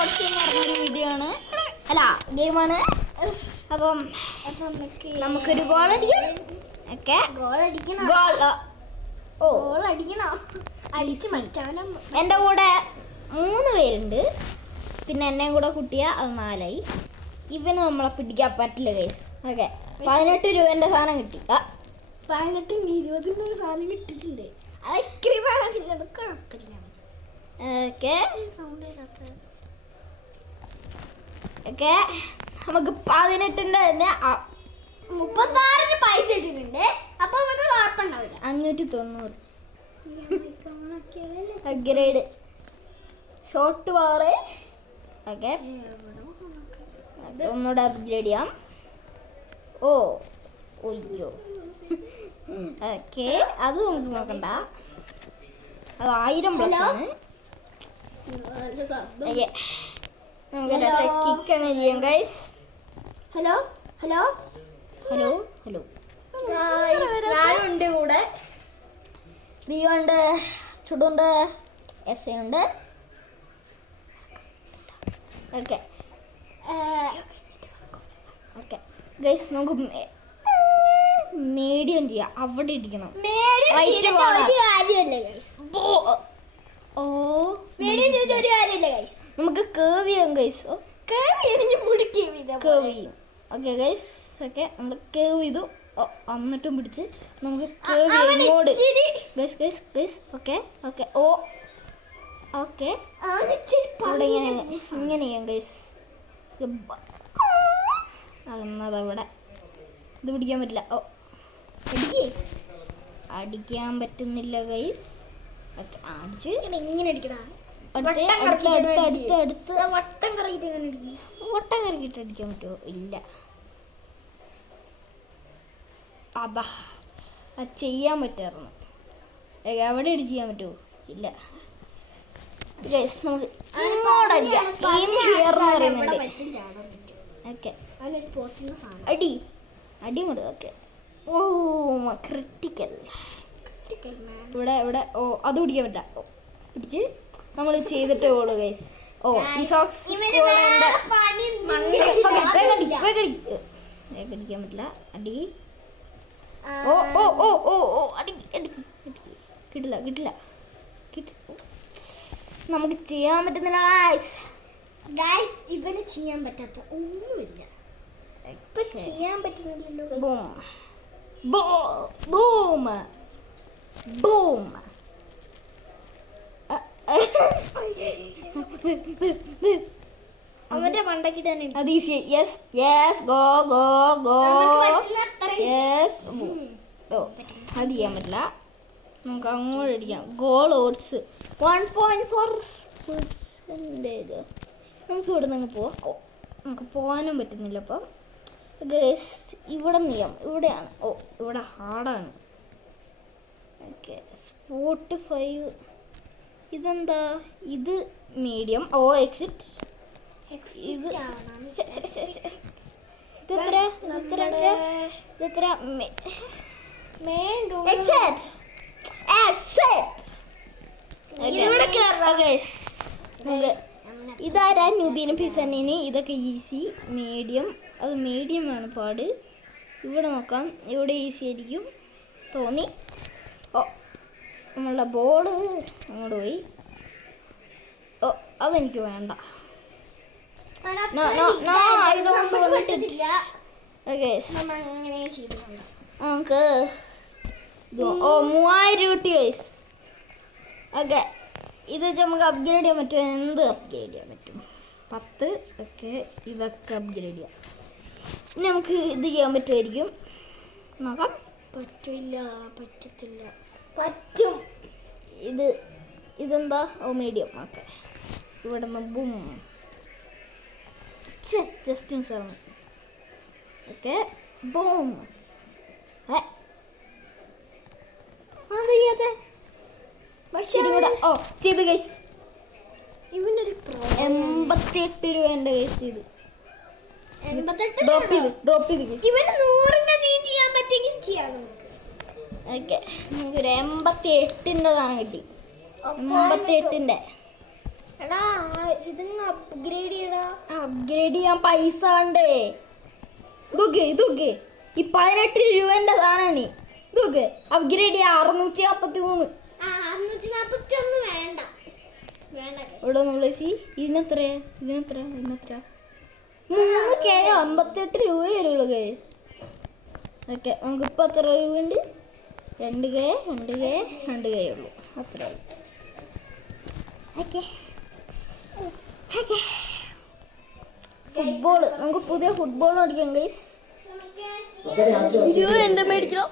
Shorts എന്ന് പറഞ്ഞൊരു video ആണ്, അല്ല ഗെയിമാണ്. അപ്പം നമുക്കൊരു ഗോൾ അടിക്കാം. ഓക്കെ, എൻ്റെ കൂടെ 3 പേരുണ്ട്, പിന്നെ എന്നെയും കൂടെ കുട്ടിയ അത് 4 ആയി. ഇവന് നമ്മളെ പിടിക്കാൻ പറ്റില്ല ഗൈസ്. ഓക്കെ, 18 രൂപേൻ്റെ സാധനം കിട്ടി. 18 20 സാധനം കിട്ടിയിട്ടുണ്ട്. ഐസ്ക്രീമാണ്, പിന്നെ അത് കുഴപ്പമില്ല. ഓക്കെ ഓക്കെ, നമുക്ക് 18ൻ്റെ തന്നെ 36 പൈസ ഇട്ടിട്ടുണ്ട്. അപ്പൊ നമുക്ക് കുഴപ്പമുണ്ടാവില്ല. 590 അപ്ഗ്രേഡ് ഷോർട്ട് പാറ്. ഓക്കെ, ഒന്നുകൂടെ അപ്ഗ്രേഡ് ചെയ്യാം. ഓ ഒയ്യോ, ഓക്കെ, അത് നമുക്ക് നോക്കണ്ട, അത് 1000+ ആണ്. നമുക്ക് കിക്ക് അങ്ങ് ചെയ്യാം guys. Hello hello hello hello, ഞാനുണ്ട് കൂടെ. റിയോ ഉണ്ട്, ചുടുണ്ട്, എസ് എ ഉണ്ട്. ഓക്കെ ഓക്കെ ഗൈസ്, നമുക്ക് മീഡിയം ചെയ്യാം. അവിടെ ഇടിക്കണം. നമുക്ക് കേവ് ചെയ്യാം ഗൈസ്. കേവ് ചെയ്യും. ഓക്കെ ഗൈസ്, ഓക്കെ, നമ്മൾ കേവ് ചെയ്തു. എന്നിട്ടും പിടിച്ച് നമുക്ക് കേവ് ചെയ്യാം ഇങ്ങോട്ട് guys guys guys. Okay okay, ഓ ഓക്കെ, അവിടെ ഇങ്ങനെ ചെയ്യാം ഗൈസ്. എന്നതവിടെ ഇത് പിടിക്കാൻ പറ്റില്ല. ഓ, അടിക്കാൻ പറ്റുന്നില്ല ഗൈസ്. ഓക്കെ, അടിച്ച് ഇങ്ങനെ അടിക്കണം. അടുത്ത് വട്ടം കറങ്ങിട്ട് എങ്ങനെ അടിക്കും? വട്ടം കറക്കിയിട്ട് അടിക്കാൻ പറ്റുമോ? ഇല്ല. അതാ അത് ചെയ്യാൻ പറ്റായിരുന്നു. എവിടെ അടിച്ച് ചെയ്യാൻ പറ്റുമോ? ഇല്ല ഗൈസ്, നമുക്ക് ഇങ്ങോട്ട് അടിക്കാം. ടീം ഹിയർ എന്ന് പറയുന്നുണ്ട്. ഓക്കെ, അടി അടി കൊണ്ട്. ഓക്കെ, ഓ ക്രിട്ടിക്കൽ. ഇവിടെ ഇവിടെ ഓ, അത് പിടിക്കാൻ പറ്റില്ല. ഓ, പിടിച്ച് നമ്മൾ ചെയ്തിട്ടേ ഉള്ളൂ ഗൈസ്. ഓ, ഈ സോക്സ് അടിക്കാൻ പറ്റില്ല. അടി. ഓ ഓ ഓ ഓ ഓ, അടിക്ക് അടിക്ക് അടിക്ക്. കിട്ടില്ല കിട്ടില്ല കിട്ടി. നമുക്ക് ചെയ്യാൻ പറ്റുന്നില്ല ഗൈസ്. ഇവന് ചെയ്യാൻ പറ്റാത്ത ഒന്നുമില്ല. ചെയ്യാൻ പറ്റുന്നില്ലല്ലോ. Boom boom. അവന്റെ മണ്ടയ്ക്ക് തന്നെ അത് easy. Yes yes, go go go. Yes, ഓ അത് ചെയ്യാൻ പറ്റില്ല. നമുക്ക് അങ്ങോട്ട് അടിക്കാം. Goal odds 1.4%. നമുക്ക് ഇവിടെ നിന്ന് പോവാം. ഓ, നമുക്ക് പോകാനും പറ്റുന്നില്ല. അപ്പം ഗൈസ്, ഇവിടെ ചെയ്യാം. ഇവിടെയാണ്. ഓ, ഇവിടെ ഹാർഡാണ്. Okay, spot 5. ഇതെന്താ? ഇത് മീഡിയം. ഓ, എക്സിറ്റ്. ഇത് ഇതാരാ? ന്യൂബിനും പിസണിന്. ഇതൊക്കെ ഈസി. മീഡിയം, അത് മീഡിയം ആണ് പാട്. ഇവിടെ നോക്കാം, ഇവിടെ ഈസി ആയിരിക്കും തോന്നി. ഓ, നമ്മളുടെ ബോള് അങ്ങോട്ട് പോയി. ഓ, അതെനിക്ക് വേണ്ട. നമുക്ക് ഓ 3000 കിട്ടി ഗൈസ്. ഓക്കെ, ഇത് നമുക്ക് അപ്ഗ്രേഡ് ചെയ്യാൻ പറ്റും. എന്ത് അപ്ഗ്രേഡ് ചെയ്യാൻ പറ്റും? 10. ഓക്കെ, ഇതൊക്കെ അപ്ഗ്രേഡ് ചെയ്യാം. ഇനി നമുക്ക് ഇത് ചെയ്യാൻ പറ്റുമായിരിക്കും. നോക്കാം. പറ്റില്ല, പറ്റത്തില്ല. പറ്റും. ഇതെന്താ? ഓ, മീഡിയം. ഓക്കെ, ഇവിടെ നിന്ന് ബും. ജസ്റ്റ് മിസ്സാണ്. Okay, boom. അത് ചെയ്യാതെ ഓ ചെയ്ത് ഗൈസ്. ഇവനൊരു 88 രൂപേൻ്റെ ഗൈസ് ചെയ്തു. ഡ്രോപ്പ് ചെയ്ത് ഗൈസ്. ഇവന് 100ന്റെ നീ ചെയ്യാൻ പറ്റുമെങ്കിൽ ചെയ്യാം നമുക്ക്. ഓക്കെ, നമുക്കൊരു 88ൻ്റെതാണ് കിട്ടി. 88ൻ്റെ എടാ ഇതങ്ങ് അപ്ഗ്രേഡ് ചെയ്യടാ. അപ്ഗ്രേഡ് ചെയ്യാൻ പൈസ വേണ്ടേ? ഇതൊക്കെ ഈ 18 രൂപന്റെ സാധനമാണ്. ഇതൊക്കെ അപ്ഗ്രേഡ് ചെയ്യാൻ 643. 641 വേണ്ട. ഇവിടെ നമ്മൾ ഇതിനെത്ര 3K 58 രൂപ വരുള്ളൂ. ഓക്കെ, നമുക്കിപ്പോൾ എത്ര രൂപയുണ്ട്? 2K ഉള്ളൂ. അത്ര ഫുട്ബോൾ, നമുക്ക് പുതിയ ഫുട്ബോൾ മേടിക്കാം ഗൈസ്. എൻ്റെ മേടിക്കോ?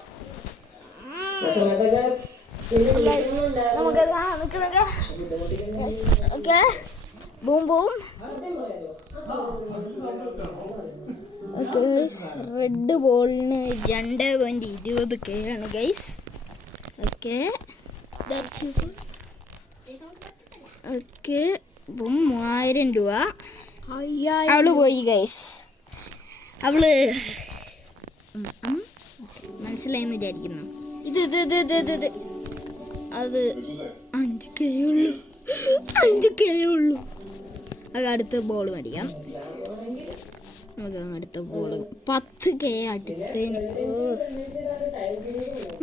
നമുക്ക് okay, boom okay guys. Red ബോളിന് 2.20K ആണ് ഗൈസ്. ഓക്കെ ഓക്കെ, 3000 രൂപ. അവള് പോയി ഗൈസ്. അവള് മനസ്സിലായെന്ന് വിചാരിക്കുന്നു. ഇത് അത് 5K ഉള്ളൂ. അത് അടുത്ത ബോൾ മേടിക്കാം. നമുക്ക് അടുത്ത ബോൾ 10K അടുത്തതിന്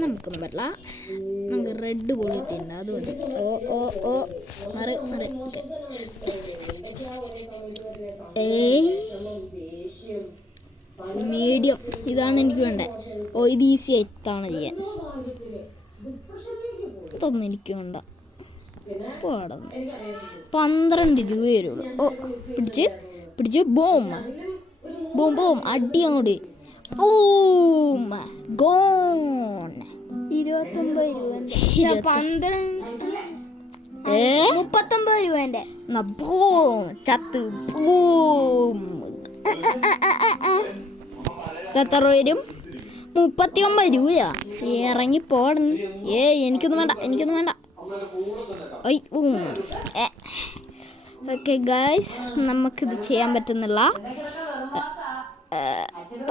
നമുക്കൊന്നും പറ്റില്ല. നമുക്ക് റെഡ് ബോൾ കിട്ടിയിട്ടുണ്ട്, അത് മതി. മീഡിയം ഇതാണ് എനിക്ക് വേണ്ടത്. ഇത് ഈസി ആയിട്ടാണ് ചെയ്യാൻ. ഇതൊന്നും എനിക്ക് വേണ്ട. 12 രൂപ വരുള്ളൂ. പിടിച്ച് ബോം അടി അങ്ങോട്ട്. ഗോൺ 29 രൂപ. 39 രൂപന്റെ ചത്ത് എത്ര വരും? 39 രൂപയാ. ഇറങ്ങി പോടുന്നു. എനിക്കൊന്നും വേണ്ട. ഓക്കെ ഗൈസ്, നമുക്കിത് ചെയ്യാൻ പറ്റുന്നില്ല.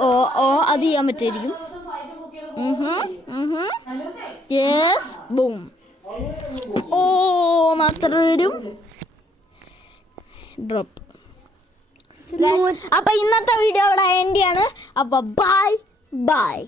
അത് ചെയ്യാൻ പറ്റുമായിരിക്കും. Yes, boom. മാത്രം വരും. ഡ്രോപ്പ്. അപ്പൊ ഇന്നത്തെ വീഡിയോ ഇവിടെ എൻഡ് ആണ്. അപ്പൊ ബൈ.